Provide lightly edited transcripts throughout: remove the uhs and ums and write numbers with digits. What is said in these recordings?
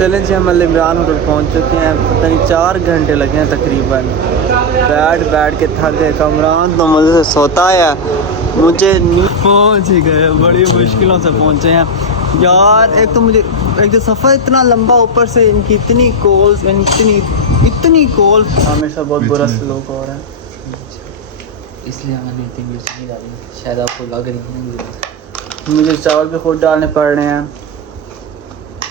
चलें जी, हम अल इमरान होटल पहुँच चुके हैं। पता नहीं 4 घंटे लगे हैं तकरीबन। बैठ के थक गए। कमरान तो मुझे से सोता है, मुझे पहुँच ही गए। बड़ी मुश्किलों से पहुँचे हैं यार। एक तो सफ़र इतना लंबा, ऊपर से इनकी इतनी कॉल्स, इतनी कॉल्स, हमेशा बहुत बुरा सलूक हो रहा है। इसलिए हमारी इंग्लिश नहीं डाली, शायद आपको लग रही है। मुझे चावल भी खुद डालने पड़ रहे हैं।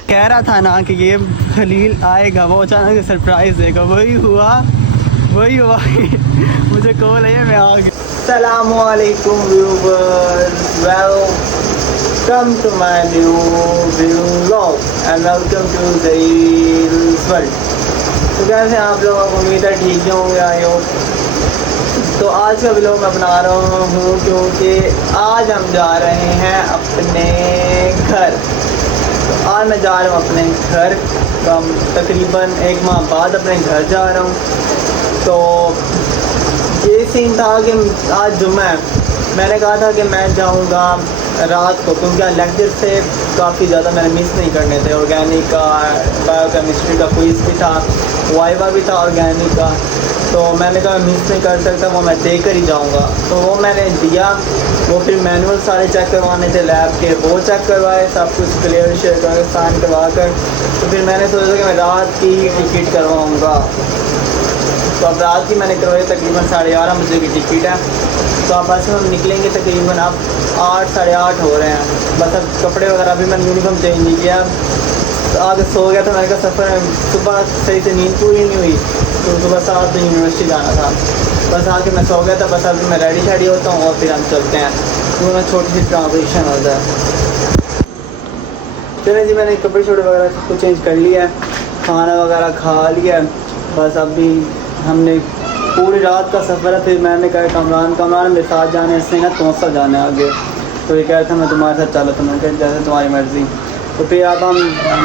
कह रहा था ना कि ये खलील आएगा, वो अचानक से सरप्राइज़ देगा। वही हुआ मुझे कॉल है, मैं आ गया। अस्सलामुअलैकुम viewers, welcome to my new vlog and welcome to Zaheel's world. तो कैसे आप लोग, उम्मीद है ठीक ही होंगे। I hope. तो आज का व्लॉग मैं बना रहा हूँ क्योंकि आज हम जा रहे हैं अपने घर। तो आज मैं जा रहा हूँ अपने घर। तो हम तकरीबन 1 माह बाद अपने घर जा रहा हूँ। तो ये सीन था कि आज जुम्मा है। मैंने कहा था कि मैं जाऊँगा रात को, क्योंकि लेक्चर से काफ़ी ज़्यादा मैंने मिस नहीं करने थे। ऑर्गेनिक का, बायोकेमिस्ट्री का क्विज़ भी था, वाइवा भी था ऑर्गेनिक का। तो मैंने कहा मिस नहीं कर सकता, वो मैं देकर ही जाऊंगा। तो वो मैंने दिया। वो फिर मैनुअल सारे चेक करवाने थे लैब के, वो चेक करवाए, सब कुछ क्लियर शेयर करके साइन करवा कर। तो फिर मैंने सोचा कि मैं रात की टिकट करवाऊँगा। तो अब रात की मैंने करवाई, तकरीबन 11:30 बजे की टिकट है। तो अब बस हम निकलेंगे तकरीबन अब 8 साढ़े 8 हो रहे हैं। बस अब कपड़े वगैरह भी मैंने यूनिफॉर्म चेंज नहीं किया। तो आगे सो गया था। मैंने कहा सफ़र में सुबह सही से नींद पूरी नहीं हुई, तो सुबह 7 बजे यूनिवर्सिटी जाना था। बस आके मैं सो गया था। बस अभी मैं रेडी शेडी होता हूँ और फिर हम चलते हैं, तो मैं छोटी सी ट्रांजिशन हो जाए। चलिए जी, मैंने कपड़े छोटे वगैरह सब कुछ चेंज कर लिया है, खाना वगैरह खा लिया है। बस अभी हमने पूरी रात का सफ़र है। फिर मैंने कहा कमरान मेरे साथ जाने, इसने ना तोसा जाने आगे। तो ये कह रहा था मैं तुम्हारे साथ चला, तो मैंने कहा जैसे तुम्हारी मर्ज़ी। तो फिर अब हम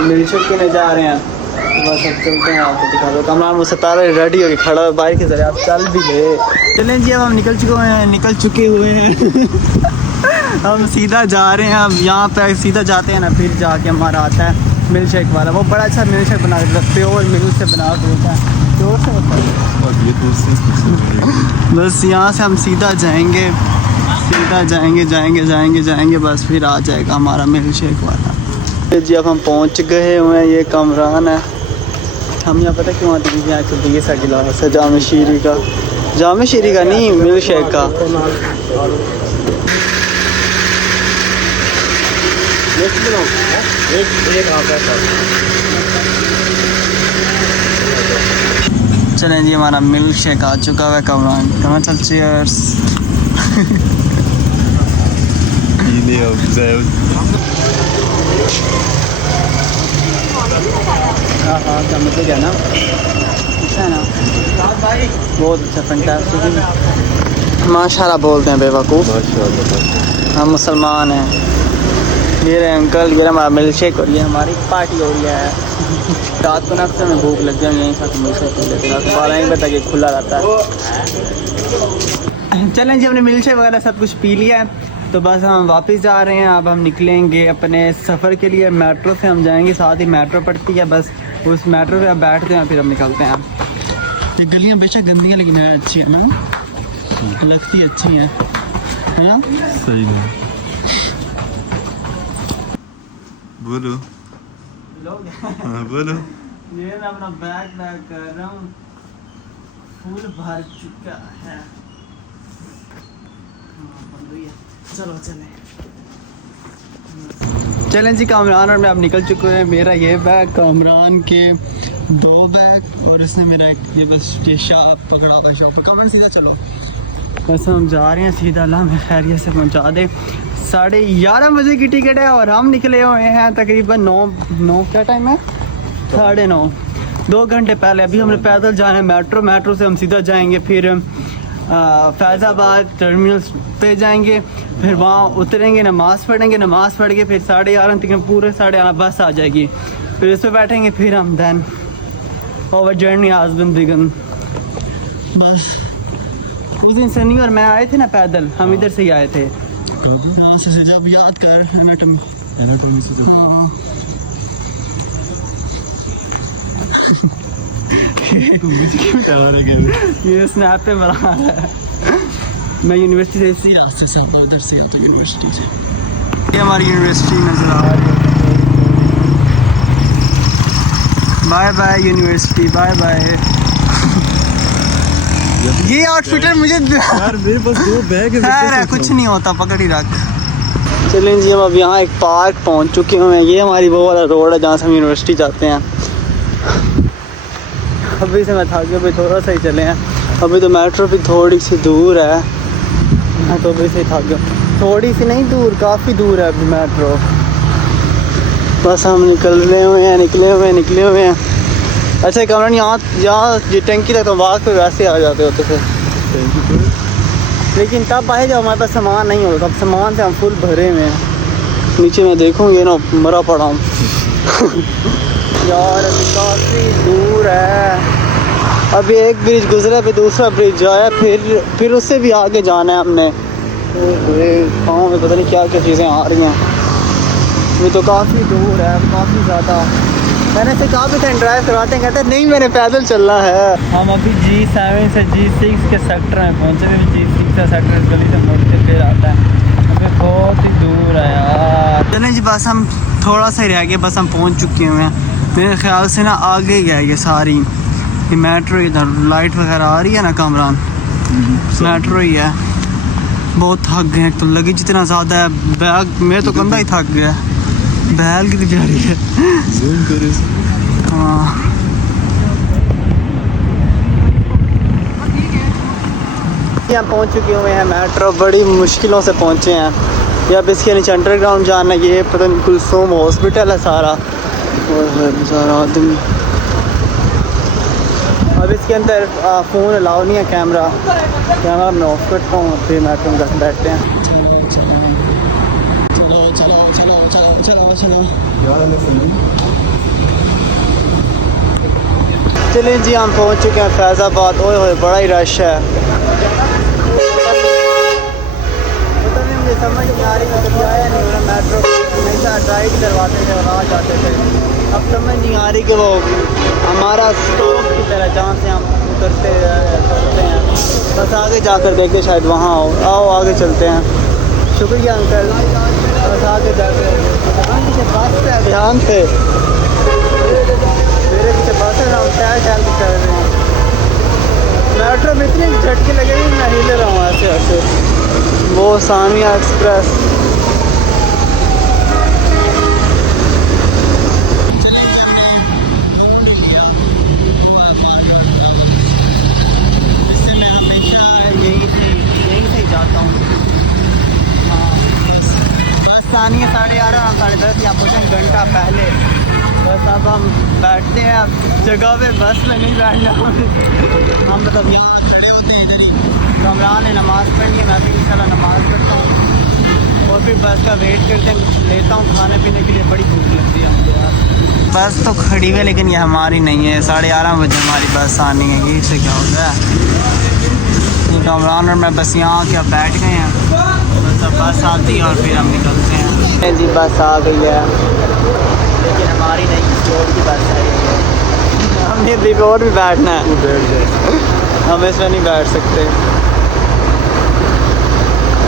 मिलशुक के जा रहे हैं। तो बस अब चलते हैं, आपको दिखा दो। कमरान मुझसे तारा रेडी होकर खड़ा है बाइक के ज़रिए। आप चल भी गए। चलें जी, अब हम निकल चुके हुए हैं हम सीधा जा रहे हैं। अब यहाँ पे सीधा जाते हैं ना, फिर जाके हमारा आता है मिल्क शेक वाला। वो बड़ा अच्छा मिल्क शेक बना के, प्योर मिल्क से बना के होता है, प्योर से होता है। बस यहाँ से हम सीधा जाएंगे, जाएंगे बस फिर आ जाएगा हमारा मिल्क शेक वाला। जी अब हम पहुँच गए हुए हैं। ये कमरान है। हम यहाँ पता क्यों आते हैं, यहाँ चलते ये सा गिलास है जाम शीरी का नहीं, मिल्क शेक का। चलें जी, हमारा मिल्क शेक आ चुका है। कमरान चल चीयर्स। हाँ मतलब क्या ना, अच्छा है ना, बहुत अच्छा, फैंटास्टिक, माशाल्लाह बोलते हैं बेवकूफ़। हम मुसलमान हैं। ये रहे अंकल, ये हमारा मिल्क शेक और ये हमारी पार्टी हो रही है। रात को ना अक्सर में भूख लग जाए, यहीं साथ मिल्क शेक पी लेते हैं। 12 बजे तक ये खुला रहता है। चलें जी, हमने मिल्क शेक वगैरह सब कुछ पी लिया है। तो बस हम वापस जा रहे हैं। अब हम निकलेंगे अपने सफ़र के लिए। मेट्रो से हम जाएंगे, साथ ही मेट्रो पड़ती है, बस उस मेट्रो पे अब बैठते हैं, फिर हम निकलते हैं। ये गलियाँ बेशक गंदी हैं, लेकिन है अच्छी है ना, लगती अच्छी हैं, है ना? सही है। बोलो बोलो। ये मैं अपना बैग कर रहा हूँ, फूल भर चुका है। चलो चलें जी, कामरान और मैं अब निकल चुके हैं। मेरा ये बैग, कामरान के 2 बैग, और इसने मेरा एक ये बस ये शाप पकड़ा हुआ शॉप। कामरान सीधा चलो। बस हम जा रहे हैं सीधा, अल्लाह हमें खैरियत से पहुंचा दे। 11:30 बजे की टिकट है और हम निकले हुए हैं तकरीबन 9 क्या टाइम है, 9:30, 2 घंटे पहले। अभी हमने पैदल जाना है मेट्रो से हम सीधा जाएंगे, फिर फैज़ाबाद टर्मिनल पे जाएंगे, फिर वहाँ उतरेंगे, नमाज़ पढ़ेंगे, नमाज़ पढ़ के फिर 11:30 तक पूरे 11:30 बस आ जाएगी, फिर इस पर बैठेंगे, फिर हम then our journey has been begun. बस उस दिन सनी और मैं आए थे ना पैदल, हम इधर से ही आए थे, यहाँ से जब याद कर एनाटॉमी से। हाँ ये स्नैप पे बना रहा है। मैं यूनिवर्सिटी से इसी रास्ते से आता हूँ, उधर से आता हूँ यूनिवर्सिटी से। ये हमारी यूनिवर्सिटी नजर आ रही है। Bye bye university, bye bye. ये आउटफिट है मुझे यार मेरे पास 2 बैग है, कुछ नहीं होता, पकड़ ही रख। चलें जी, हम अब यहाँ एक पार्क पहुँच चुके हैं। ये हमारी वो वाला रोड है जहाँ से हम यूनिवर्सिटी जाते हैं। अभी से मैं थक गया, अभी थोड़ा सा ही चले हैं। अभी तो मेट्रो भी थोड़ी सी दूर है। मैं तो अभी से ही थक गया, थोड़ी सी नहीं दूर, काफ़ी दूर है अभी मेट्रो। बस हम निकले हुए हैं। अच्छा कमरान, यहाँ ये टंकी तक तो वाक पे वैसे आ जाते होते थे, लेकिन तब आए जब हमारे पास सामान नहीं होता। अब सामान से हम फुल भरे हुए हैं। नीचे मैं देखूँगी ना, मरा पड़ा हूँ। यार अभी काफ़ी दूर है। अभी एक ब्रिज गुजरा, फिर दूसरा ब्रिज आया, फिर उससे भी आगे जाना है हमने। पाँव में पता नहीं क्या क्या चीज़ें आ रही हैं। ये तो काफ़ी दूर है, काफ़ी ज़्यादा। मैंने से कहा भी था ड्राइव करवाते हैं, कहते हैं नहीं मैंने पैदल चलना है। हम अभी G7 से G6 के सेक्टर में पहुँचे। G6 का सेक्टर इस गली से मुड़ के फिर आता है। अभी बहुत ही दूर है यार। चलें जी, बस हम थोड़ा सा ही रह गया, बस हम पहुँच चुके हुए हैं। मेरे ख्याल से ना आगे ही है ये सारी, ये मेट्रो इधर लाइट वगैरह आ रही है ना कामरान, मेट्रो ही है। बहुत थक गए, तो लगी जितना ज़्यादा है बैग, मेरे तो कंधा ही थक गया, बैल गिर जा रही है। हाँ यहाँ पहुँच चुके हुए हैं। मेट्रो बड़ी मुश्किलों से पहुँचे हैं। या अब इसके नीचे अंडरग्राउंड जाना, ये पता नहीं कुलसुम हॉस्पिटल है सारा, और सारा आदमी। अब इसके अंदर फ़ोन अलाउ नहीं है, कैमरा मैं ऑफ करता हूँ, फिर मेट्रो में जाकर बैठते हैं। चलो चलिए जी, हम पहुँच चुके हैं फैज़ाबाद। ओए होए बड़ा ही रश है। पता नहीं मुझे समझ नहीं आ रही, मतलब जाया नहीं हो रहा। मेट्रो हमेशा ड्राइव करवाते थे और आ जाते थे, अब समझ नहीं आ रही कि वो हमारा स्टॉप की तरह जहाँ से हम उतरते हैं। बस आगे जाकर देखते, शायद वहाँ आओ आगे चलते हैं। शुक्रिया अंकल। बस आगे जाकर बस है, ध्यान से मेरे पीछे बस है ना, हम टहल के चल रहे हैं। मेट्रो में इतनी झटके लगे, मैं हिल रहा हूँ ऐसे ऐसे। वो सानिया एक्सप्रेस। सानिया 11:30 11:30 यहाँ पहुँचे घंटा पहले। बस अब हम बैठते हैं जगह पे, बस में नहीं बैठना हम मतलब यहाँ खड़े होते हैं इधर ही। कमरान ने नमाज़ पढ़नी है, मैं भी इंशाल्लाह नमाज़ पढ़ता हूँ और फिर बस का वेट करते हैं। कुछ लेता हूँ खाने पीने के लिए, बड़ी भूख लगती है मुझे यार। बस तो खड़ी है लेकिन ये हमारी नहीं है। 11:30 बजे हमारी बस आनी है। ये से क्या होता है, कमरान और मैं बस यहाँ आके बैठ गए हैं। बस आती है और फिर हम निकलते हैं जी। बस आ गई है लेकिन हमारी नहीं, किसी और की बस आई है। हमने अभी और भी बैठना है, हम इसमें नहीं बैठ सकते।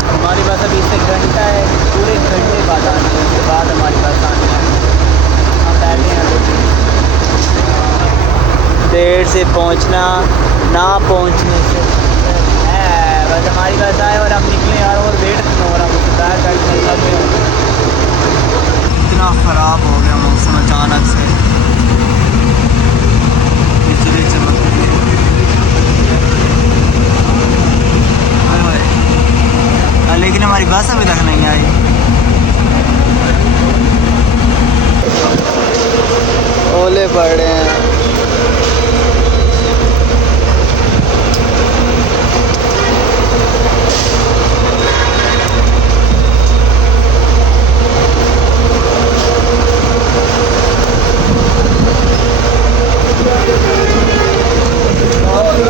हमारी बस अभी इससे घंटा है, पूरे घंटे बाद आनी है, उसके बाद हमारी बस आनी है। हम बैठे हैं। देर से पहुंचना ना पहुंचने से बस हमारी बस आए और हम निकले यार, और वेट हो रहा मुझे बैग इतना ख़राब हो गया मौसम अचानक से। बिजली चमक रही है, लेकिन हमारी बस अभी तक नहीं आई। ओले पड़ रहे हैं।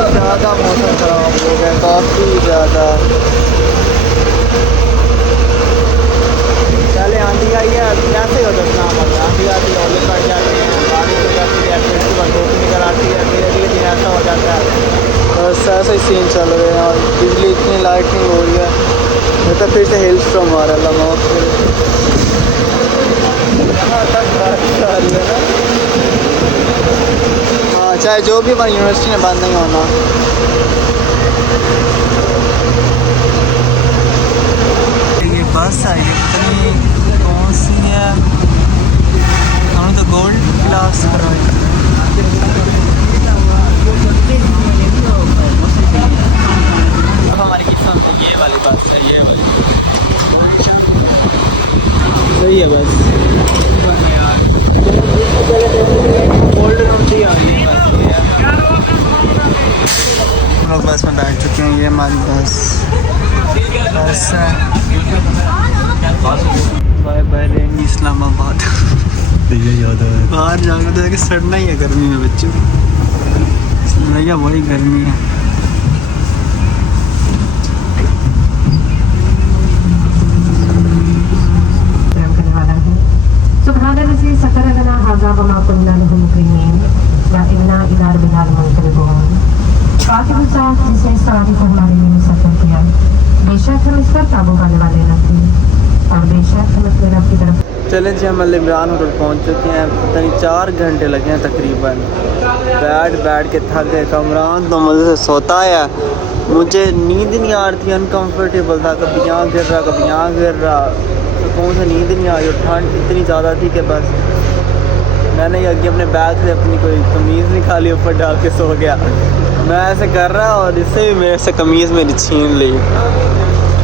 ज़्यादा मौसम ख़राब हो गया, काफ़ी ज़्यादा। पहले आंधी आई है, कैसे हो दसना, आंधी आती है, ओले पड़ जाते हैं, बारिश हो जाती है। को हमारा लम्हा यहाँ तक बारिश आ रही है ना। हाँ चाहे जो भी पर यूनिवर्सिटी में बंद नहीं होना। ये बस आई है, पता नहीं कौन सी है। हम तो गोल्ड क्लास करवाई। हमारी किस्मत में ये वाली बस है, ये वाली सही है बस। गोल्ड रूम से आ रही है बस। हम लोग बस में बैठ चुके हैं, ये हमारी बस है। Bye bye range Islamabad. ये याद है बाहर जाकर तो कि सड़ना ही है गर्मी में बच्चों। भैया बड़ी गर्मी है। बेशक हम इस पर काबू पाने वाले न थे और बेशक हम अपने रब की तरफ। चले जी हम इमरान होटल पहुंच चुके हैं। पता नहीं 4 घंटे लगे हैं तकरीबन। बैठ के थक गए। कमरान तो मज़े से सोता है, मुझे नींद नहीं आ रही थी, अनकम्फर्टेबल था। कभी यहाँ गिर रहा कभी यहाँ गिर रहा, सुकून से नींद नहीं आ रही। और ठंड इतनी ज़्यादा थी कि बस मैंने आगे अपने बैग से अपनी कोई कमीज़ निकाली, ऊपर डाल के सो गया। मैं ऐसे कर रहा और इससे भी मेरे से कमीज़ मेरी छीन ली।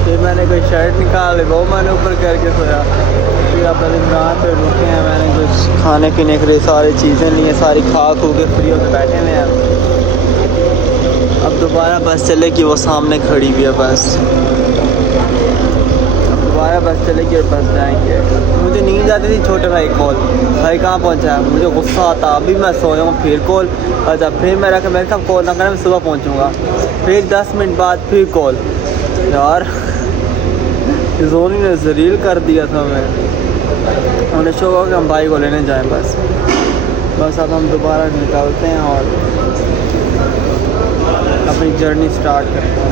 फिर मैंने कोई शर्ट निकाल ली, वो मैंने ऊपर करके सोया। फिर अब इमरान पे रुके हैं। मैंने कुछ खाने पीने के लिए सारी चीज़ें ली हैं, सारी खा खू के फ्री होकर बैठे हुए हैं। अब दोबारा बस चलेगी, वो सामने खड़ी हुई है बस। दोबारा बस चलेगी और बस जाएंगे। मुझे नींद आती थी, छोटे भाई कॉल, भाई कहाँ पहुँचा है, मुझे गुस्सा आता। अभी मैं सोया हूँ, फिर कॉल। अच्छा फिर मैं रखा, मेरे कब कॉल ना करना, मैं सुबह पहुँचूँगा। फिर 10 मिनट बाद फिर कॉल। यार जोनी ने जलील कर दिया था। मैं उन्हें शौक हो कि हम भाई को लेने जाएं। बस अब हम दोबारा निकलते हैं और अपनी जर्नी स्टार्ट करते हैं।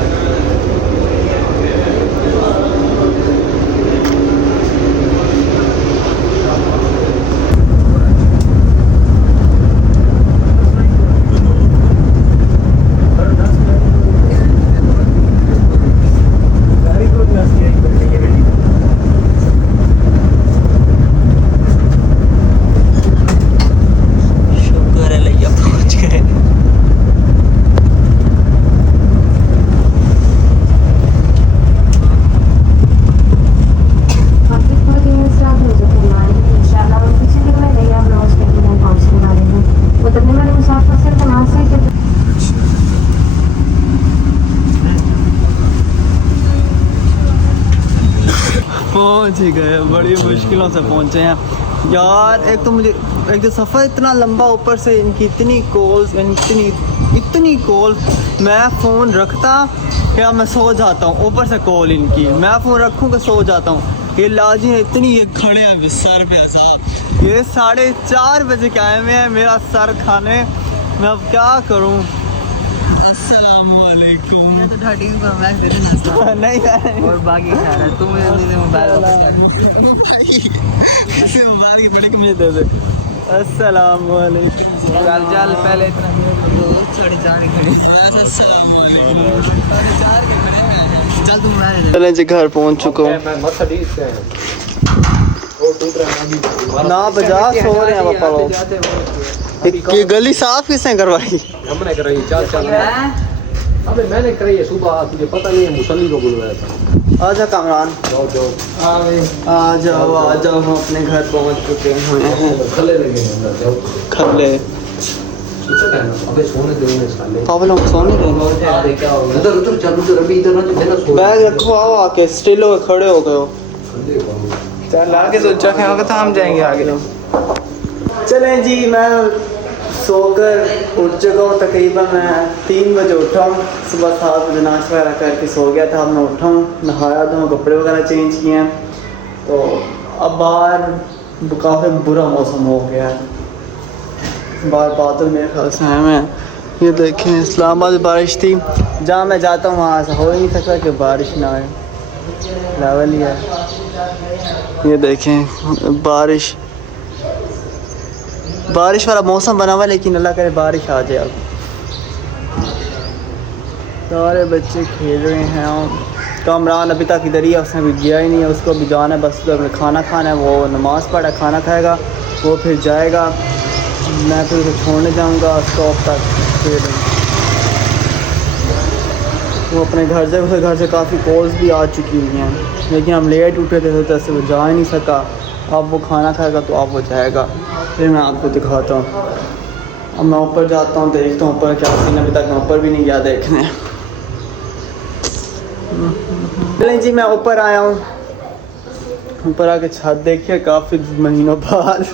पहुँच ही गए, बड़ी मुश्किलों से पहुँचे हैं यार। एक तो सफ़र इतना लंबा, ऊपर से इनकी इतनी कॉल्स, इतनी कॉल। मैं फ़ोन रखता क्या, मैं सो जाता हूँ। ऊपर से कॉल इनकी, मैं फ़ोन रखूँ कि सो जाता हूँ। ये लाजी इतनी, ये खड़े हैं सर पे असाब। ये 4:30 बजे के आए हुए हैं मेरा सर खाने। मैं अब क्या करूँ। अस्सलामुअलैकुम। तो नहीं और बाकी सारा तुम मोबाइल की पड़े कि मुझे दे दे। अस्सलामुअलैकुम। चल पहले इतना चल तुम चले जी, घर पहुंच चुका हूँ। ना बजा, सो रहे हैं पापा लोग। ये गली साफ किसने करवाई? हमने कराई। चल अबे मैंने कराई है सुबह, तुझे पता नहीं है, मुसल्ली को बुलवाया था। आजा कामरान, जाओ आ जाओ हम अपने घर पहुंच चुके हैं। खले लगे हैं अंदर, जाओ खले अबे सोने दे उन्हें साले। पापा लोग सोने दो। उधर चल, उधर अभी इधर ना, मेरा सो बैग रखो, आओ आके स्टिल हो खड़े हो गए हो। चल आगे सोचा क्या होगा, तो हम जाएंगे आगे। चलें जी, मैं सोकर उठ चुका हूँ। तकरीबन मैं 3 बजे उठा हूँ। सुबह 7 बजे नाश्ता वगैरह करके सो गया था। अब मैं उठा हूँ, नहाया धोया, कपड़े वगैरह चेंज किए हैं। तो अब बाहर काफ़ी बुरा मौसम हो गया है। बाहर बादल मेरे ख्याल से हैं। ये देखें, इस्लामाबाद बारिश थी। जहाँ मैं जाता हूँ वहाँ ऐसा हो ही नहीं सकता कि बारिश ना आए। लेवल ही है। ये देखें बारिश वाला मौसम बना हुआ, लेकिन अल्लाह करे बारिश आ जाए। अब सारे बच्चे खेल रहे हैं। कामरान अभी तक इधर ही है, उसने भी गया ही नहीं है। उसको भी जाना है, बस तो खाना खाना है। वो नमाज़ पढ़ा, खाना खाएगा, वो फिर जाएगा। मैं फिर उसे छोड़ने जाऊंगा स्टॉप तक। फिर वो अपने घर से काफ़ी कॉल्स भी आ चुकी हुई हैं, लेकिन हम लेट उठे थे तो जैसे वो जा ही नहीं सका। अब वो खाना खाएगा तो अब वो जाएगा, फिर मैं आपको दिखाता हूँ। अब मैं ऊपर जाता हूँ, देखता हूँ ऊपर क्या सीन। अभी तक मैं ऊपर भी नहीं गया देखने। चलें जी, मैं ऊपर आया हूँ। ऊपर आके छत देखिए काफ़ी महीनों बाद।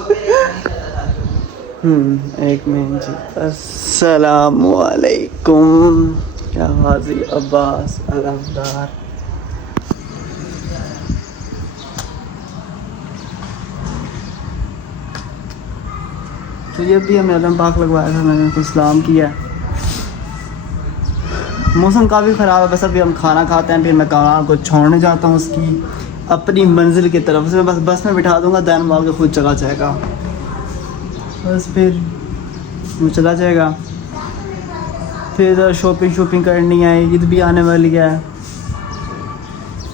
एक मिनट जी। अस्सलामु अलैकुम, क्या हाजी अब्बास अलमदार। तो ये भी हमने अदम पाक लगवाया था, मैंने उसको सलाम किया। मौसम काफ़ी ख़राब है, बस अभी हम खाना खाते हैं, फिर मैं कामरान को छोड़ने जाता हूँ उसकी अपनी मंजिल की तरफ। से मैं बस में बिठा दूँगा, दैन वो आगे खुद चला जाएगा। बस फिर वो चला जाएगा। फिर इधर शॉपिंग करनी है, ईद भी आने वाली है।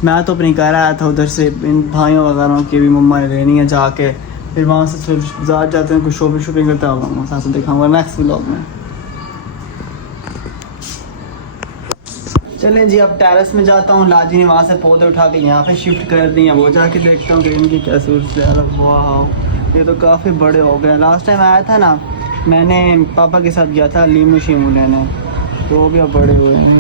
मैं तो अपनी घर आया था, उधर से इन भाइयों वगैरह की भी मम्मा ने लेनी है जाके। फिर वहाँ से फिर बाजार जाते हैं, कुछ शॉपिंग करते हैं। साथ में दिखाऊंगा नेक्स्ट व्लॉग में। चलें जी, अब टेरेस में जाता हूँ। लाजी ने वहाँ से पौधे उठा के यहाँ पे शिफ्ट कर दिए हैं, वो जाके देखता हूँ कि इनकी क्या सूरत है। वाह, ये तो काफ़ी बड़े हो गए। लास्ट टाइम आया था ना, मैंने पापा के साथ गया था लीमू शीमू लेने, तो वो भी अब बड़े हुए हैं।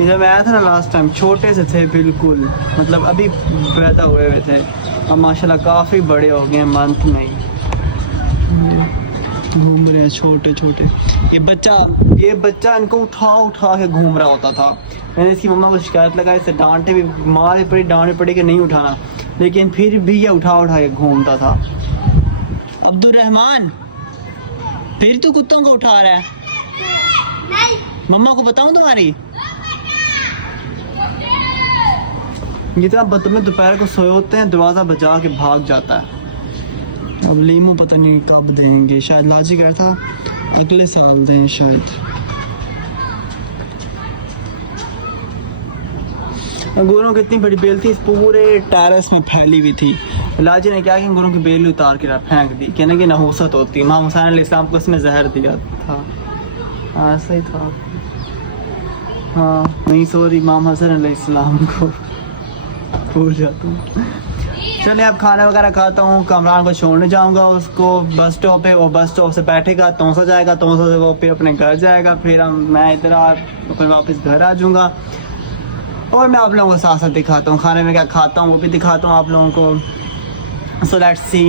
जब मैं आया था ना लास्ट टाइम, छोटे से थे बिल्कुल, मतलब अभी पैदा हुए थे। अब माशाल्लाह काफ़ी बड़े हो गए हैं, मंथ में ही घूम रहे हैं छोटे छोटे। ये बच्चा इनको उठा के घूम रहा होता था। मैंने इसकी मम्मा को शिकायत लगाई, इससे डांटे भी, डांटे पड़ी कि नहीं उठाना, लेकिन फिर भी ये उठा के घूमता था। अब्दुल रहमान, फिर तू कुत्तों को उठा रहा है? नहीं। मम्मा को बताऊं तुम्हारी? ये तो बदतमीज दोपहर को सोए होते हैं, दरवाज़ा बजा के भाग जाता है। अब लीमू पता नहीं कब देंगे, शायद लाजी कह था अगले साल दें शायद। अंगूरों की इतनी बड़ी बेल थी, इस पूरे टेरेस में फैली हुई थी। लाजी ने क्या कि अंगूरों की बेल उतार के फेंक दी, कहने की नहुसत होती। इमाम हुसैन अलैहिस्सलाम को उसमें जहर दिया था। हाँ सही था, हाँ नहीं सॉरी, इमाम हसन अलैहिस्सलाम को भूल जाता हूँ। चलिए अब खाना वगैरह खाता हूँ, कामरान को छोड़ने जाऊँगा उसको बस स्टॉप पे। वो बस स्टॉप से बैठेगा, तोसा जाएगा, तोसा से वो फिर अपने घर जाएगा। फिर मैं इधर फिर वापस घर आ जाऊँगा, और मैं आप लोगों को साथ साथ दिखाता हूँ खाने में क्या खाता हूँ, वो भी दिखाता हूँ आप लोगों को। सो लेट्स सी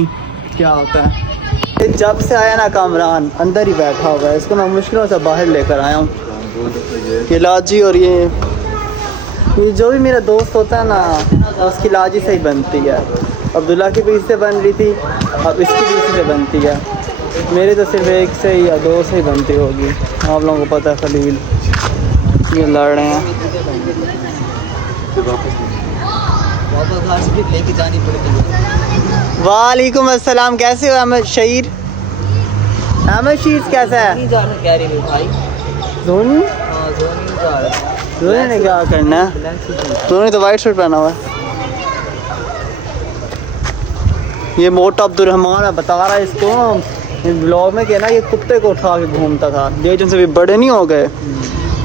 क्या होता है। जब से आया ना कामरान अंदर ही बैठा हुआ है, इसको मैं मुश्किलों से बाहर लेकर आया हूँ। ये लाजी और ये जो भी मेरा दोस्त होता है ना, उसकी लाजी से ही बनती है। अब्दुल्ला की भी इससे बन रही थी, अब इसकी भी इसी से बनती है। मेरी तो सिर्फ एक से या दो से ही बनती होगी। आप लोगों को पता है खलील ये लड़ रहे हैं। वालेकुम अस्सलाम, कैसे हो अहमद शहीर? अहमद शहीर कैसा है? धोनी ने क्या करना है? धोनी तो वाइट शर्ट पहना हुआ है। ये मोटा अब्दुल रहमान है, बता रहा है इसको ब्लॉग में, कहना ये कुत्ते को उठा के घूमता था। ये जिनसे भी बड़े नहीं हो गए।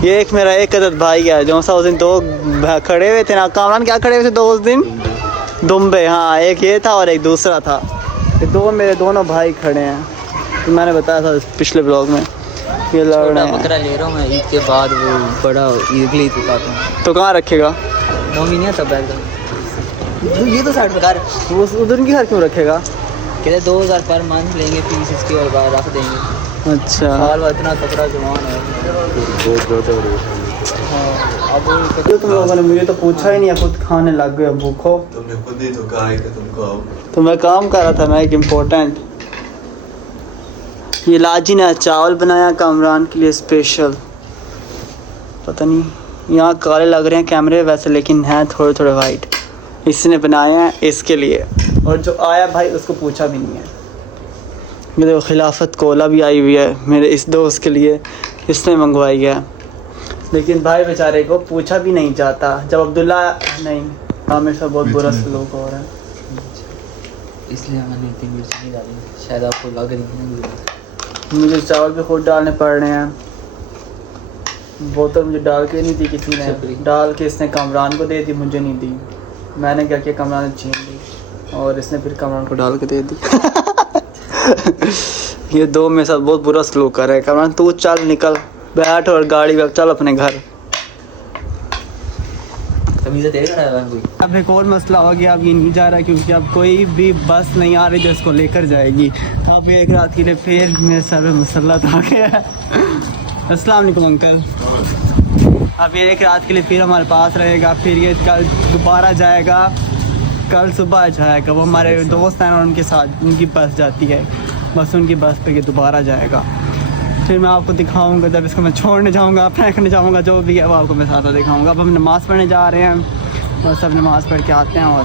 ये एक मेरा एक अदद भाई है, जो सा उस दिन दो खड़े हुए थे ना, कामरान क्या खड़े हुए थे दो उस दिन? दुम्बे, हाँ एक ये था और एक दूसरा था। ये दो मेरे दोनों भाई खड़े हैं, तो मैंने बताया था पिछले ब्लॉग में। ये लड़ बकरा ले रहा हूँ मैं ईद के बाद, वो बड़ा ईद के लिए चुकाता हूँ। तो कहाँ रखेगा? 9 महीने तब बैठ ये तो साइड बेकार है। उधर की घर क्यों रखेगा? कहते 2000 पर मंथ लेंगे फीस इसकी और बाद रख देंगे। अच्छा, हाल इतना तकड़ा जवान है। अब तुम लोगों ने मुझे तो पूछा ही नहीं, खुद खाने लग गए भूखो। तुमने खुद ही तो कहा है कि तुमको आओ। तो मैं काम कर रहा था, मैं एक इम्पोर्टेंट। ये लाजी ने चावल बनाया कामरान के लिए स्पेशल। पता नहीं यहाँ काले लग रहे हैं कैमरे वैसे, लेकिन हैं थोड़े थोड़े वाइट। इसने बनाया है इसके लिए, और जो आया भाई उसको पूछा भी नहीं है। ये देखो खिलाफत कोला भी आई हुई है मेरे इस दोस्त के लिए, इसने मंगवाई है, लेकिन भाई बेचारे को पूछा भी नहीं जाता। जब अब्दुल्ला नहीं, मेरे साथ बहुत बुरा सलूक हो रहा है, इसलिए मैंने इतनी मिर्च नहीं डाली, शायद आपको लग रही है। मुझे चावल भी खुद डालने पड़ रहे हैं। बोतल मुझे डाल के नहीं दी किसी ने, डाल के इसने कामरान को दे दी, मुझे नहीं दी। मैंने क्या किया, कामरान ने छीन ली और इसने फिर कामरान को डाल के दे दी। ये दो मेरे साथ बहुत बुरा सलूक कर रहा है। कामरान तू चल निकल, बैठ और गाड़ी में चल अपने घर। अब एक और मसला हो गया, अब ये नहीं जा रहा क्योंकि अब कोई भी बस नहीं आ रही जो इसको लेकर जाएगी। अब एक रात के लिए फिर मेरे सर में मुसल्लत आ गया है। अस्सलाम वालेकुम अंकल। अब ये एक रात के लिए फिर हमारे पास रहेगा, फिर ये कल दोबारा जाएगा, कल सुबह जाएगा। वो हमारे दोस्त हैं और उनके साथ उनकी बस जाती है, बस उनकी बस पे ये दोबारा जाएगा। फिर मैं आपको दिखाऊंगा जब इसको मैं छोड़ने जाऊंगा, फेंकने जाऊंगा, जो भी है वो आपको मैं साथ दिखाऊंगा। अब हम नमाज़ पढ़ने जा रहे हैं, बस अब नमाज़ पढ़ के आते हैं और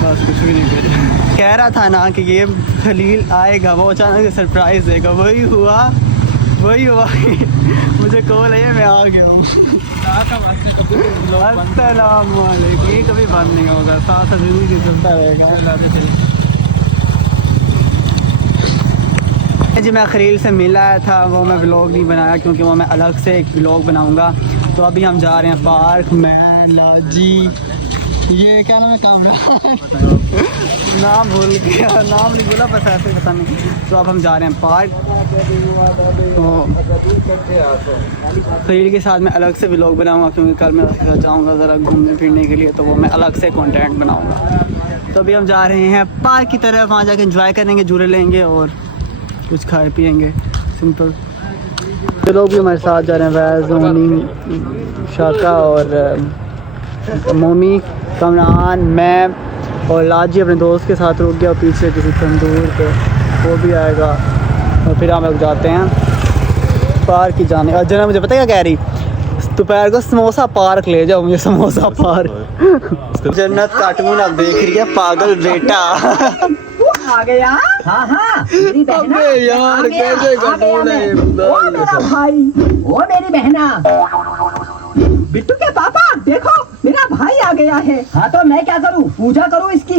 बस कुछ भी नहीं कर। कह रहा था ना कि ये खलील आएगा, वो अचानक सरप्राइज़ देगा। वही हुआ मुझे कॉल है, मैं आ गया हूँ। अस्सलामुअलैकुम। ये कभी बंद नहीं होगा, साथ साथ ज़रूर चलता रहेगा जी। मैं खलील से मिला था, वो मैं व्लॉग नहीं बनाया क्योंकि वो मैं अलग से एक व्लॉग बनाऊंगा। तो अभी हम जा रहे हैं पार्क में। लाजी, ये क्या नाम है, कामरान नाम भूल गया, नाम नहीं बोला, बस ऐसे पता नहीं। तो अब हम जा रहे हैं पार्क। तो खलील के साथ मैं अलग से व्लॉग बनाऊंगा क्योंकि कल मैं उसके साथ जाऊँगा ज़रा घूमने फिरने के लिए, तो वो मैं अलग से कंटेंट बनाऊँगा। तो अभी हम जा रहे हैं पार्क की तरफ, वहाँ जाके एंजॉय करेंगे, झूले लेंगे और कुछ खाए पिएंगे, सिंपल। जो लोग भी हमारे साथ जा रहे हैं, वैज़, मोमी, शाका और मोमी, कामरान, मैं और लाजी अपने दोस्त के साथ रुक गया और पीछे किसी तंदूर पे, वो भी आएगा। और फिर हम लोग जाते हैं पार्क की जाने। और जना मुझे पता क्या कह रही, दोपहर को समोसा पार्क ले जाओ मुझे, समोसा पार्क। जन्नत कार्टून अब देख रही है, पागल बेटा। आ गया। हाँ हाँ, मेरी बहना। यार कैसे कार्टून है, वो मेरा भाई, वो मेरी बहना। बिट्टू के पापा देखो, मेरा भाई आ गया है। हाँ तो मैं क्या करूँ, पूजा करूँ इसकी।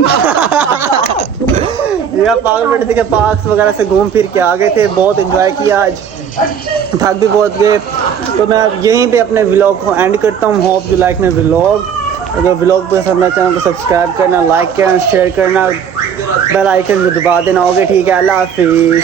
यह पागल बेटे के पार्क वगैरह से घूम फिर के आ गए थे, बहुत एंजॉय किया आज, थक भी बहुत गए। तो मैं यहीं पे अपने व्लॉग को एंड करता हूँ। Hope you like my vlog. अगर व्लॉग पसंद है चैनल को सब्सक्राइब करना, लाइक करना, शेयर करना, बेल आइकन को दबा देना। ओके ठीक है, अल्लाह हाफिज़।